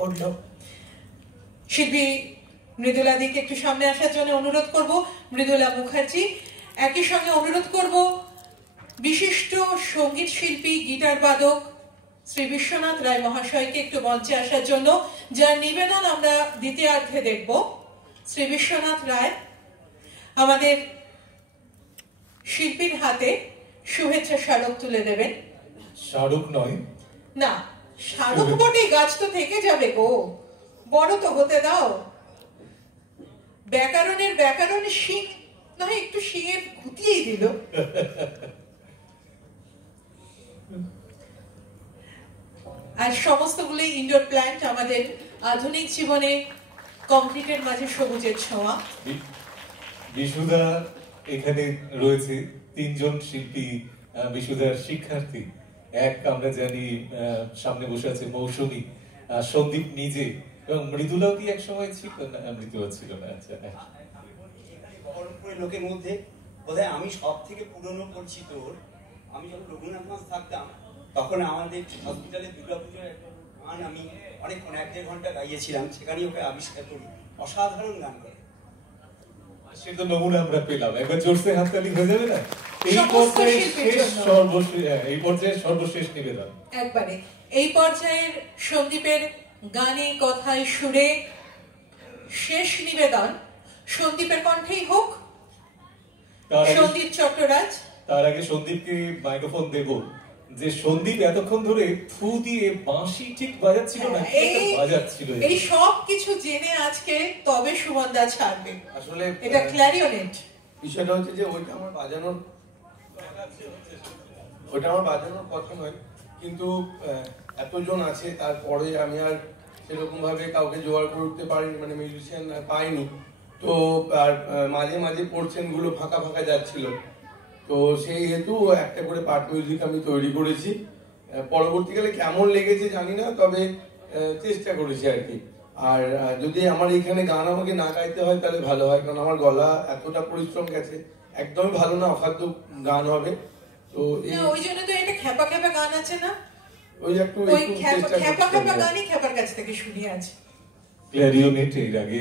করলো। শিল্পী মৃদুলা দিকে একটু সামনে আসার জন্য অনুরোধ করব। মৃদুলা মুখার্জি। একই সঙ্গে অনুরোধ করব বিশিষ্ট সঙ্গীত শিল্পী গিটার বাদক শ্রী বিশ্বনাথ রায় মহাশয়কে একটু মঞ্চে আসার জন্য, যার নিবেদন আমরা দ্বিতীয়ার্ধে দেখব। শ্রী বিশ্বনাথ রায় আমাদের শিল্পীর হাতে শুভেচ্ছা স্মারক তুলে দেবেন। স্মারক নয়, না স্মারক বটে, গাছ তো থেকে যাবে গো, বড় তো হতে দাও। ব্যাকরণ শিং নয়, একটু শিঙে গুটিয়েই দিল। আর সমস্তগুলো ইনডোর প্ল্যান্ট, আমাদের আধুনিক জীবনে কংক্রিটের মাঝে সবুজের ছোঁয়া। বিশুদা এখানে রয়েছে, তিনজন শিল্পী বিশুদার শিক্ষার্থী। এক আমরা জানি সামনে বসে আছে মৌসুমী, সন্দীপ নিজে, এবং মৃদুলাও কি এক সময় ছিল না? মৃদুলা ছিল না। আচ্ছা, লোকের মধ্যে বোধহয় আমি সব থেকে পুরনো পরিচিত। আমি যখন রঘুনাথগঞ্জ থাকতাম তখন আমাদের হসপিটালে দুর্গাপুজোর একটা গান আমি অনেকক্ষণ 1-1.5 ঘন্টা গাইয়েছিলাম, সেখানে ওকে আবিষ্কার করি। অসাধারণ গান করে। সে তো নমুনা আমরা পেলাম। একবার জোরসে হাততালি হয়ে যাবে না? এই পর্যায়ে সর্বশেষ নিবেদন একবারে এই পর্যায়ের সন্দীপের গানে কথায় সুরে শেষ নিবেদন সন্দীপের কণ্ঠেই হোক। সন্দীপ চট্টরাজ। তার আগে সন্দীপকে মাইক্রোফোন দেব, যে সন্দীপ এতক্ষণ ধরে ফু দিয়ে বাঁশি ঠিক বাজাচ্ছিল না, বাজাচ্ছিল। এই সব কিছু জেনে আজকে তবে সুমনদা ছাড়বে। আসলে এটা ক্ল্যারিওনেট। বিষয়টা হচ্ছে যে ওইটা আমার বাজানোর কথা নয়, কিন্তু এতজন আছে তারপরে আমি আর সেরকম ভাবে কাউকে জোগাড় করে উঠতে পারিনি, মানে মিউজিশিয়ান পাইনি। তো আর মাঝে মাঝে পোর্শন গুলো ফাঁকা ফাঁকা যাচ্ছিল, তো সেই হেতু একটা করে পার্ট মিউজিক আমি তৈরি করেছি। পরবর্তীকালে কেমন লেগেছে জানি না, তবে চেষ্টা করেছি আর কি। আর যদি আমার এখানে গান আমাকে না গাইতে হয় তাহলে ভালো হয়, কারণ আমার গলা এতটা পরিশ্রম গেছে, একদমই ভালো না, অখাদ্য গান হবে। তো ওই জন্য তো এটা খ্যাপা খ্যাপা গান আছে না, ওই একটু খ্যাপা খ্যাপা গানই খ্যাপার কাছ থেকে শুনে আছে। ক্ল্যারিওনেট এর আগে